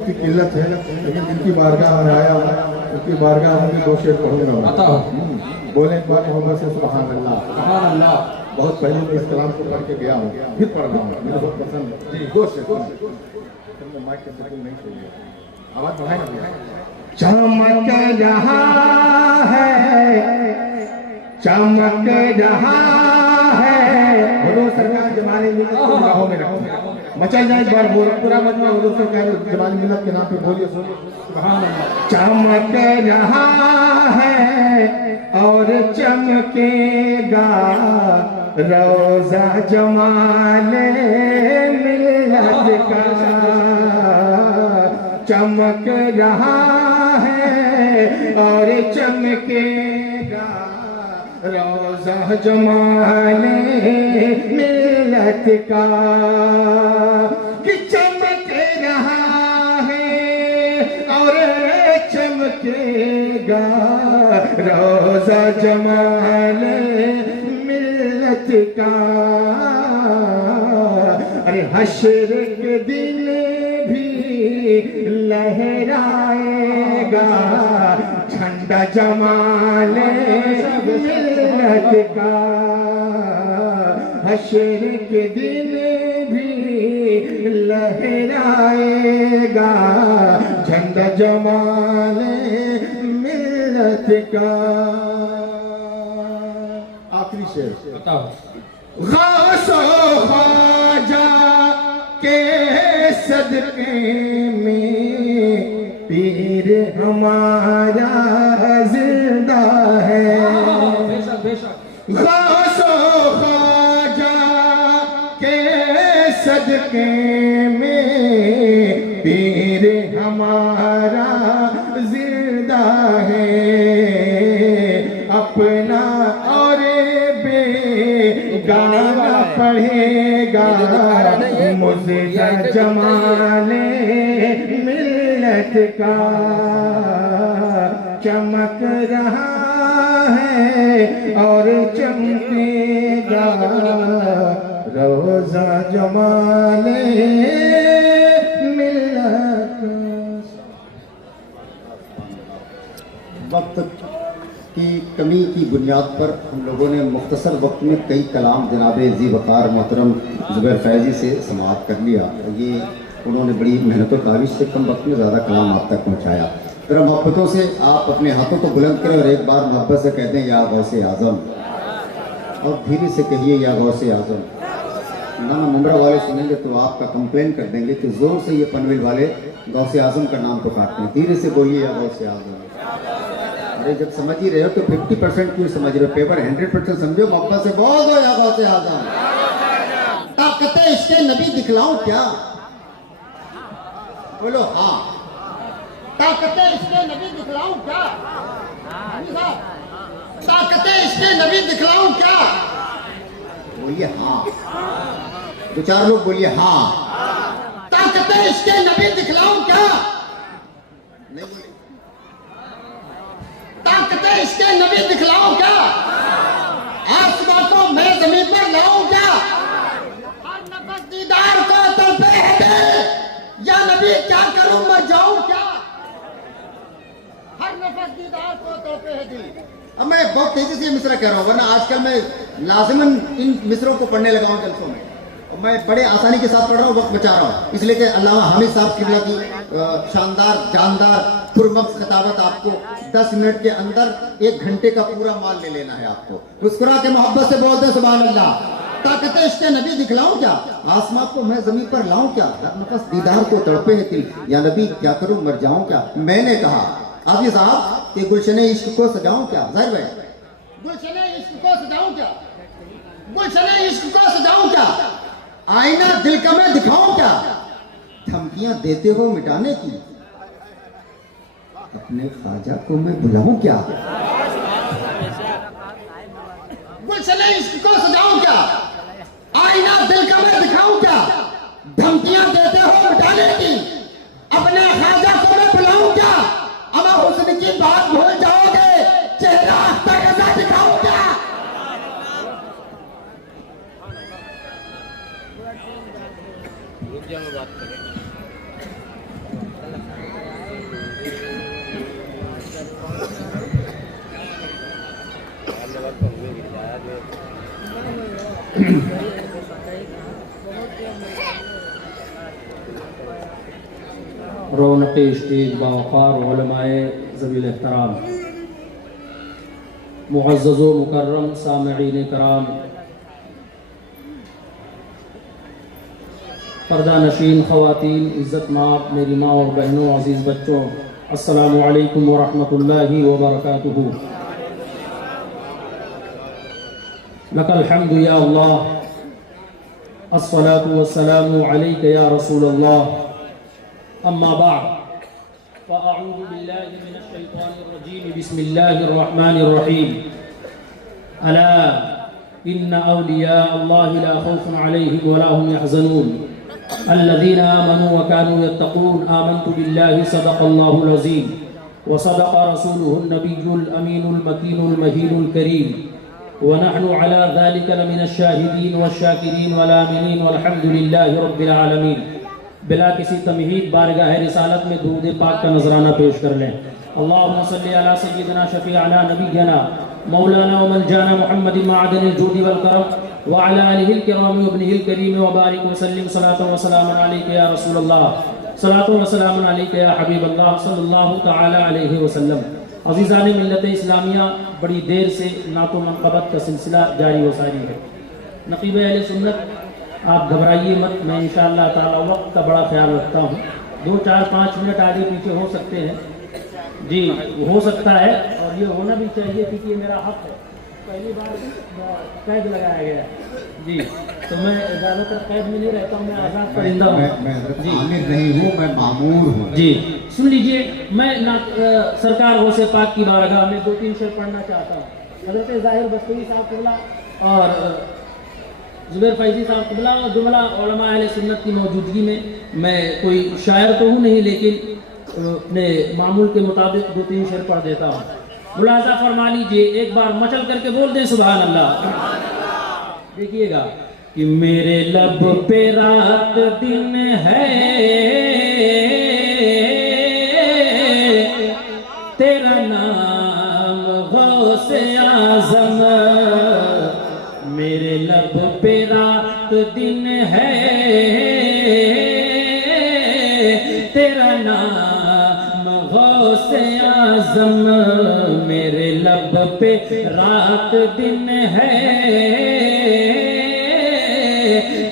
की किल्लत है, लेकिन जिनकी बारगाह में आया उनकी बारगाह में भी दो शेर पढ़ूंगा। बोले एक बार मोहम्मद से सुभान अल्लाह। सुभान अल्लाह। बहुत पहले मैं इस कलाम को पढ़ के गया हूँ, फिर पढ़ रहा हूँ, मुझे बहुत पसंद है। दो शेर माइक के बिल्कुल नहीं चाहिए, आवाज बढ़ाए ना। चमक रहा है, चमक रहा है, बोलो सरकार जमाने मिलत को राहों में रखो। मचल जाए एक बार बोल पूरा मजमा बोलो सरकार जमाने मिलत के नाम पे बोलिए सुभान अल्लाह। चमक रहा है और चमकेगा रोजा जमाने मिलत का। चमक रहा है और चमकेगा रोजा जमाने मिलत का। कि चमक रहा है और चमकेगा रोजा जमाने मिलत का। अरे हश्र के दिन लहराएगा झंडा जमाने मिलत का। हश्र के दिन भी लहराएगा झंडा जमाने मिलत का। आखिरी शेर गौसो ख्वाजा के सदके में पीर हमारा जिंदा है। गौसो ख्वाजा के सदके में पीर हमारा जिंदा है। अपना और बेगाना पढ़ेगा मुझे जमाने मिलत का। चमक रहा है और चमकेगा रोजा जमाने मिलत। वक्त की कमी की बुनियाद पर हम लोगों ने मुख्तसर वक्त में कई कलाम जनाब जी वक़ार मोहतरम ज़ुबैर फैज़ी से समाअत कर लिया। ये उन्होंने बड़ी मेहनत और काविश से कम वक्त में ज़्यादा कलाम आप तक पहुँचाया। ज़रा मोहब्बतों से आप अपने हाथों को बुलंद करें और एक बार मोहब्बत से कहते हैं या गौसे आज़म, और धीरे से कहिए या गौसे आज़म। ना मुमरा वाले सुनेंगे तो आपका कंप्लेन कर देंगे कि ज़ोर से ये पनवेल वाले गौसे आज़म का नाम पुकारते हैं। धीरे से बोलिए या गौसे आज़म। अरे जब समझ ही रहे हो तो 50% क्यों समझ रहे हो? पेपर 100% समझो, मोहब्बत से बोल दो या गौसे आज़म। ताकते इश्क़े नबी दिखलाऊं क्या? बोलो हाँ। ताकते इश्क़े नबी दिखलाऊं क्या? ताकते इश्क़े नबी दिखलाऊं क्या? बोलिए हाँ। दो चार लोग बोलिए हाँ। ताकते इश्क़े नबी दिखलाऊं क्या? नहीं बोले। ताकते इश्क़े नबी दिखलाऊं क्या? आसमां को मैं ज़मीन पर लाऊं क्या? हर नफ़स दीदार को तड़पे है या नबी क्या करूं मर जाऊं क्या? हर नफ़स दीदार को तड़पे है दिल। अब मैं बहुत तेजी से मिसरा कह रहा हूँ, वरना आजकल मैं लाजिमन इन मिसरों को पढ़ने लगा हूँ जलसों में। और मैं बड़े आसानी के साथ पढ़ रहा हूँ, वक्त बचा रहा हूँ, इसलिए कि अल्लामा हामिद साहब किबला की शानदार जानदार पुरमक्स खिताबत आपको 10 मिनट के अंदर 1 घंटे का पूरा माल ले लेना है आपको। मुस्कुरा के मोहब्बत से बोल दे सुभान अल्लाह। ताकते इश्क़े नबी दिखलाऊं क्या? आसमां को मैं जमीन पर लाऊं क्या? हर नफ़स दीदार को तड़पे है दिल या नबी क्या करूं मर जाऊं क्या? मैंने कहा हाफिज़ साहब कि गुलशने इश्क को सजाऊं क्या? ज़ाहिर भाई, गुलशने इश्क को सजाऊं क्या? गुलशने इश्क को सजाऊं क्या? आईना दिल का मैं दिखाऊं क्या? धमकियां देते हो मिटाने की, अपने ख्वाजा को मैं बुलाऊं क्या? गुलशने इश्क को सजाऊं क्या? आईना दिल का मैं दिखाऊं क्या? धमकियां देते हो मिटाने की, अपने ख्वाजा को मैं बुलाऊं क्या? अमा हुस्न की बात भूल जाओगे, चेहरा अख्तर दिखाऊं क्या? रौनक स्टेज बावकार उलमाए ज़वील एहतराम, मुअज़्ज़ज़ो मुकर्रम सामईन कराम, पर्दा नशीन ख़वातीन, इज़्ज़त माप मेरी माँ और बहनों, अज़ीज़ बच्चों, अस्सलामु अलैकुम व रहमतुल्लाहि व बरकातुहू। लकल हम्दु या अल्लाह, अस्सलातु वस्सलामु अलैका या रसूल अल्लाह, अम्मा बाद, फ़अऊज़ु बिल्लाहि मिनश शैतानिर रजीम, बिस्मिल्लाहिर रहमानिर रहीम। अला इन्ना औलिया अल्लाहि ला खौफुन अलैहिम व ला हुम यहज़नून अल्लज़ीना आमनू व कानू यत्तक़ून आमन्तु बिल्लाहि सदक़ल्लाहुल अज़ीम व सदक़ रसूलुहुन नबियुल अमीनुल मकीनुल महीनुल करीम व नहनु अला ज़ालिका लमिनश शाहिदीन वश्शाकिरीन वल आमिनीन वल्हम्दुलिल्लाहि रब्बिल आलमीन। बिला किसी तमहीद बारगाह रिसालत में दुरूद पाक का नजराना पेश कर लें। अल्लाहुम्मा सल्ली अला सय्यिदिना शफीअना नबिय्यना मौलाना व मलजाना मुहम्मदिन मअदनिल जूदि वल करम व अला आलिहिल किराम व इब्निहिल करीम व बारिक व सल्लिम सलातन व सलामन अलैका या रसूलल्लाह, सलातन व सलामन अलैका या हबीबल्लाह सल्लल्लाहु तआला अलैहि वसल्लम। अज़ीज़ान मिल्लत इस्लामिया, बड़ी देर से नातो मनक़बत का सिलसिला जारी व सारी है। नक़ीब अहले सुन्नत, आप घबराइए मत, मैं इंशाअल्लाह ताला वक्त का बड़ा ख्याल रखता हूँ। 2, 4, 5 मिनट आगे पीछे हो सकते हैं जी, हो सकता है, और ये होना भी चाहिए क्योंकि ये मेरा हक़ है। पहली बार कैद लगाया गया है जी, तो मैं ज़्यादातर कैद में नहीं रहता हूँ, मैं आज़ाद परिंदा हूँ जी। आमिर नहीं हूँ, मैं मामूर हूँ जी। सुन लीजिए, मैं सरकार गौसे पाक की बारगाह में 2-3 शेर पढ़ना चाहता हूँ। हज़रत ज़ाहिर बस्तवी साहब क़िबला और ज़ुबैर फैज़ी साहब क़िबला और जुमला उलमा अहले सुन्नत की मौजूदगी में, मैं कोई शायर तो हूँ नहीं, लेकिन अपने मामूल के मुताबिक 2-3 शेर पढ़ देता हूँ। मुलाज़ा फरमा लीजिए, एक बार मचल करके बोल दें सुभान अल्लाह। देखिएगा कि मेरे लब पे रात दिन है, तेरा नाम गौसे आज़म, मेरे लब पे रात दिन है, तेरा नाम गौसे आज़म, मेरे लब पे रात दिन है,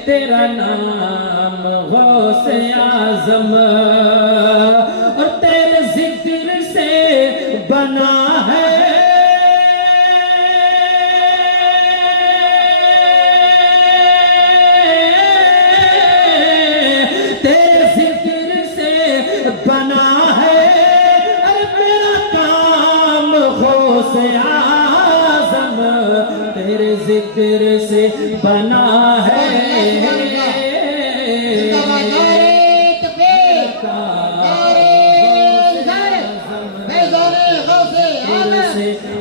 तेरा नाम गौसे आज़म, और तेरे ज़िक्र से बना है ज़िक्र से बना है,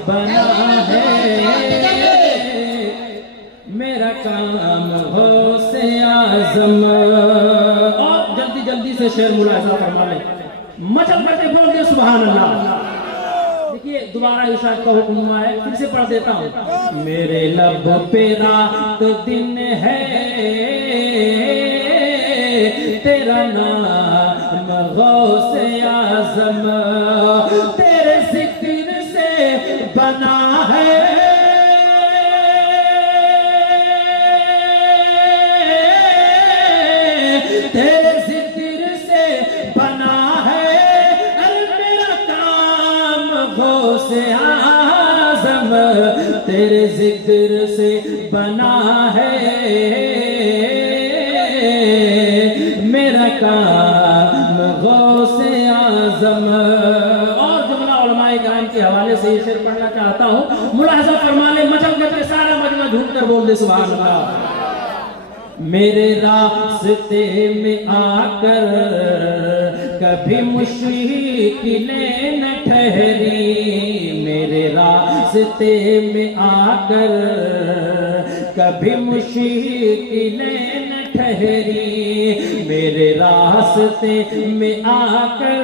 बना है मेरा काम गौसे आज़म। और जल्दी जल्दी से शेर मुलाज़ा फरमा ले, मचल करके बोल दे सुभान अल्लाह। देखिए दोबारा इरशाद का हुक्म हुआ है, फिर से पढ़ देता हूँ। मेरे लब पे रात दिन है, तेरा नाम गौसे आज़म, तेरे ज़िक्र से बना है, तेरे ज़िक्र से बना है, अरे मेरा काम गौसे आज़म, तेरे ज़िक्र से बना है, मेरा काम गौसे आज़म। और जुमला उलमाए किराम के हवाले से ये शेर पढ़ना चाहता हूँ, मुलाहज़ा फरमा ले, मचल करके सारा मजमा झूम कर बोल दे सुभान अल्लाह। मेरे रास्ते में आकर कभी मुश्किलें न ठहरी, मेरे रास्ते में आकर कभी मुश्किलें न ठहरी, मेरे रास्ते में आकर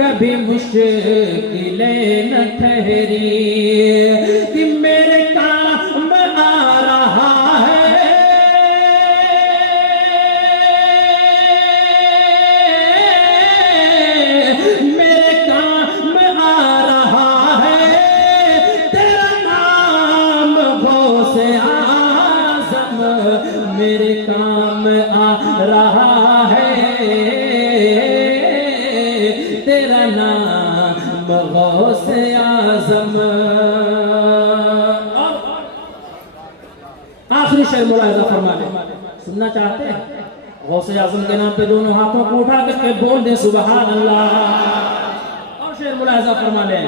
कभी मुश्किलें न ठहरी, कि मेरे काम शेर मुलाहिजा फरमा ले, सुनना चाहते हैं? गौसे आज़म के नाम पे दोनों हाथों को उठा करके बोल दे सुभान अल्लाह। और शेर मुलाहिजा फरमा ले,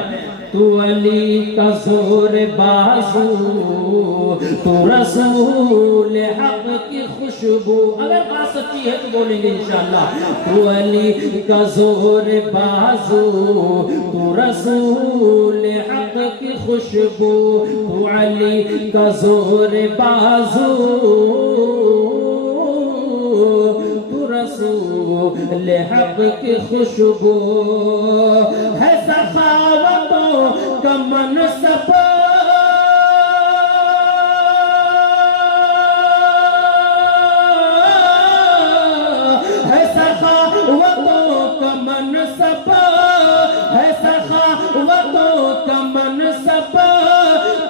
तू अली का जोर बाजू, तू रसूल हक की खुशबू। अगर बात सच्ची है तो बोलेंगे इंशाअल्लाह। तू अली का जोर बाजू, तू रसूल हक की खुशबू, तू अली का जोर बाजू, तू रसूल हक की खुशबू है। सखावतों का मनसब है, सखावतों का मनसब है, सखावतों का मनसब,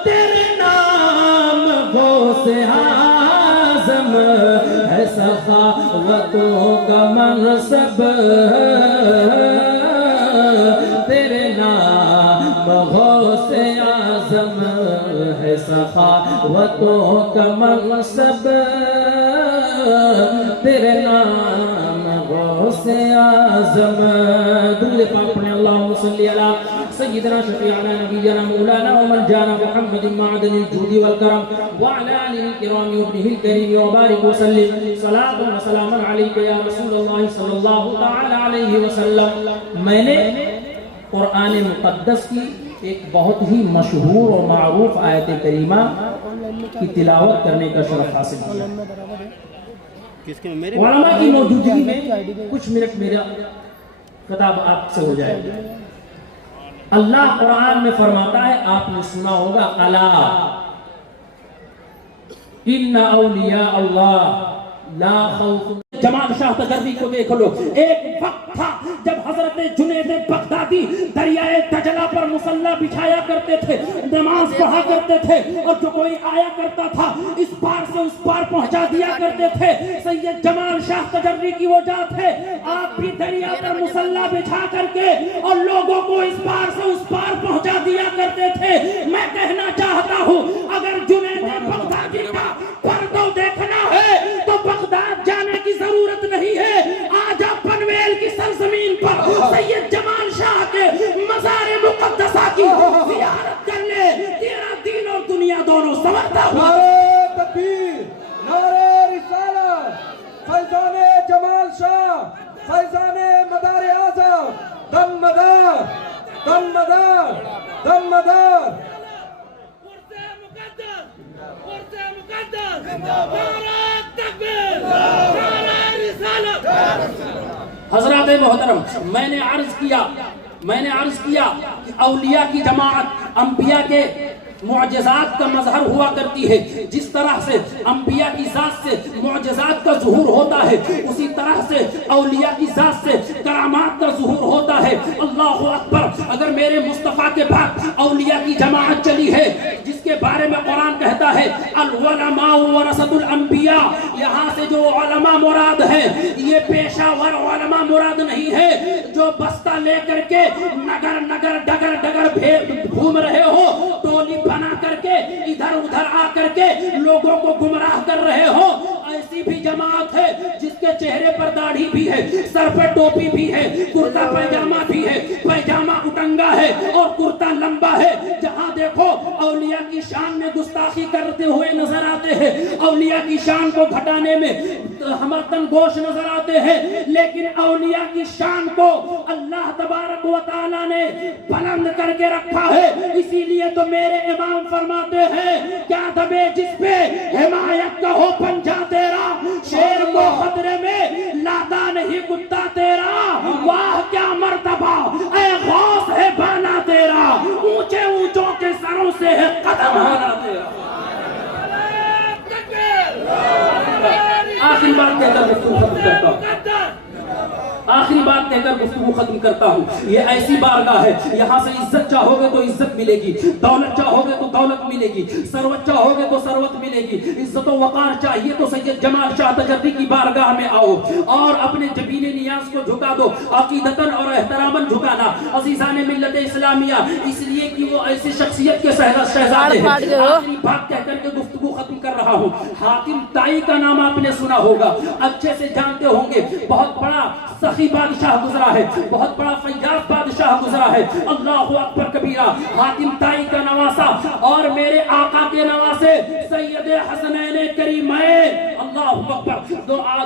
तेरे नाम गौसे आज़म है। सखावतों का मनसब तेरे नाम गौसे आज़म है। सखावतों का मनसब तेरे नाम गौसे आज़म। दुल्ले पाक पढ़े अल्लाहुम्मा सल्ली अला सय्यिदना शफीअना नबियना मौलाना व मन जाना मुहम्मदिन मअदनिल जूदी वल करम व अला आलिहि किरामी व इब्निहिल करीम व बारिक व सल्लिम सलातन व सलामन अलैका या रसूलल्लाह सल्लल्लाहु तआला अलैहि वसल्लम। मैंने कुरान मुक़द्दस की एक बहुत ही मशहूर और मारूफ आयत करीमा की तिलावत करने का शरफ हासिल किया। उलमा की मौजूदगी में कुछ मिनट मेरा खिताब आपसे हो जाएगा। अल्लाह कुरान में फरमाता है, आपने सुना होगा, अला इन्ना औलिया अल्लाह ला खौफ। जमाल शाह तजर्री को देख लो, एक वक्त था जब हजरत जुनैद बगदादी दरियाए दजला पर मुसल्ला बिछाया करते थे, नमाज पढ़ा करते थे, और जो कोई आया करता था इस पार से उस पार पहुंचा दिया करते थे। सैयद जमाल शाह तजर्री की वो जात है, आप भी दरिया पर मुसल्ला बिछा करके और लोगों को इस पार से उस पार पहुंचा दिया करते थे। मैं कहना चाहता हूं, अगर जुनैद बगदादी का पर्दो देखना है तो बगदाद जाने की जरूरत नहीं है। आज आप पनवेल की सरजमीन पर सैयद जमाल शाह के मज़ार मुक़द्दसा की ज़ियारत करने तेरा दीन और दुनिया दोनों संवरता हुआ। नारे तकबीर, नारे रिसालत, फैज़ाने जमाल शाह, फैज़ाने मदार आज़म, दमदार दमदार दमदार। हज़रात मोहतरम, मैंने अर्ज किया कि औलिया की जमात अंबिया के मुअज्जिज़ात का मज़हर हुआ करती है। जिस तरह से अंबिया की ज़ात से मुअज्जिज़ात का ज़ुहूर होता है, उसी तरह से औलिया की ज़ात से करामात का ज़ुहूर होता है। अल्लाहु अकबर। अगर मेरे मुस्तफ़ा के बाद औलिया की जमात चली है, जिसके बारे में कुरान कहता है अल उलमा वरसतुल अंबिया, यहाँ से जो उलमा मुराद है, ये पेशावर उलमा मुराद नहीं है जो बस्ता लेकर के नगर नगर डगर डगर घूम रहे हो, टोली बना करके इधर उधर आकर के लोगों को गुमराह कर रहे हो। ऐसी भी जमात है जिसके चेहरे पर दाढ़ी भी है, सर पर टोपी भी है, कुर्ता पैजामा भी है, पैजामा उटंगा है और कुर्ता लंबा है। जहां देखो औलिया की शान में गुस्ताखी करते हुए नजर आते हैं, औलिया की शान को घटाने में हम तनगोश नजर आते हैं। लेकिन औलिया की शान को अल्लाह तबारक व तआला ने बुलंद करके रखा है। इसीलिए तो मेरे इमाम फरमाते हैं, क्या दबे जिस पे हिमायत का हो पंजा तेरा, शेर को खतरे में लादा नहीं कुत्ता तेरा। वाह क्या मर्तबा ऐ गौस है बाना तेरा, ऊंचे ऊंचों के सरों से है कदम आना तेरा। आखिरी बात कहकर गुफ्तगू खत्म करता हूँ। ये ऐसी बारगाह है, यहाँ से इज्जत चाहोगे तो इज्जत मिलेगी, दौलत चाहोगे तो दौलत मिलेगी, सरवत चाहोगे तो सरवत मिलेगी। इज्जत व वक़ार चाहिए तो सैयद जमाल शाह तजर्री की बारगाह में आओ और अपने जबीन नियाज को झुका दो। अकीदतन और एहतरामन झुकाना अज़ीज़ान मिल्लत इस्लामिया, इसलिए कि वो ऐसी शख्सियत के शहजादे हैं। आखिरी बात कहकर के गुफ्तगू ختم کر رہا ہوں. حاتم طائی کا نام آپ نے سنا ہوگا, اچھے سے جانتے ہوں گے. بہت بڑا سخی بادشاہ گزرا ہے, بہت بڑا فیاض بادشاہ گزرا ہے. اللہ اکبر کبیرہ. حاتم طائی کا نواسا اور میرے آقا کے نواسے سید حسنین کریمین, اللہ اکبر,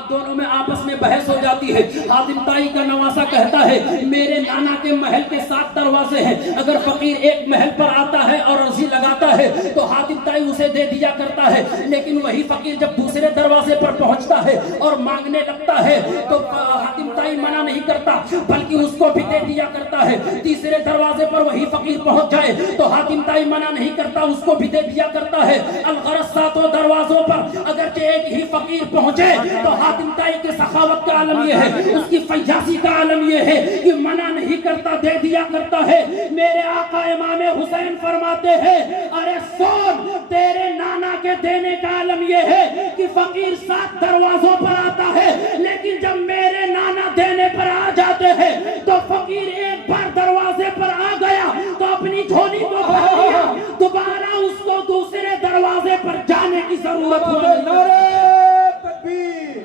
دونوں میں آپس میں بحث ہو جاتی ہے. حاتم طائی کا نواسا کہتا ہے میرے نانا کے محل کے 7 دروازے ہیں, اگر فقیر ایک محل پر آتا ہے اور عرضی لگاتا ہے تو حاتم طائی اسے دے دیا کرتا ہے, لیکن وہی فقیر جب دوسرے دروازے پر پہنچتا ہے اور مانگنے لگتا ہے تو حاتم طائی منع نہیں کرتا بلکہ اس کو بھی دے دیا کرتا ہے. تیسرے دروازے پر وہی فقیر پہنچ جائے تو حاتم طائی منع نہیں کرتا, اس کو بھی دے دیا کرتا ہے. الغرض 7 دروازوں پر اگرچہ ایک ہی فقیر پہنچے تو حاتم طائی کے سخاوت کا عالم یہ ہے, اس کی فیاضی کا عالم یہ ہے کہ منع نہیں کرتا, دے دیا کرتا ہے. میرے آقا امام حسین فرماتے ہیں ارے سن, تیرے نانا کے دینے کا عالم یہ ہے کہ فقیر 7 دروازوں پر آتا ہے, لیکن جب میرے نانا دینے پر آ جاتے ہیں تو فقیر ایک بار دروازے پر آ گیا تو اپنی جھولی کو بھر لیا, دوبارہ اس کو دوسرے دروازے پر جانے کی ضرورت ہو نہیں. نعرہ تکبیر,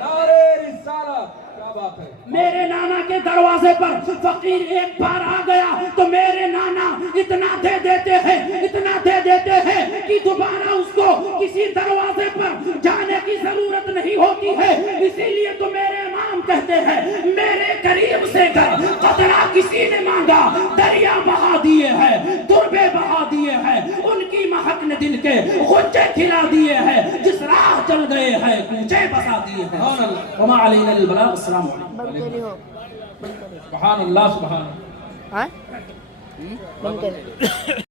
نعرہ رسالت. کیا بات ہے. میرے نانا کے دروازے پر فقیر ایک بار آ گیا تو میرے نانا اتنا دے دیتے ہیں, اتنا دے دیتے ہیں کہ دوبارہ اس کو کسی دروازے پر جانے کی ضرورت نہیں ہوتی ہے. اسی لیے تو میرے امام کہتے ہیں میرے قریب سے گر قطرہ کسی نے مانگا دریا بہا دیے ہیں, دربے بہا دیے ہیں, ان کی مہک نے دل کے غنچے کھلا دیے ہیں, جس راہ چل گئے ہیں کوچے بسا دیے ہیں. وما علینا البلاغ. السلام علیکم. سبحان اللہ, سبحان. ہاں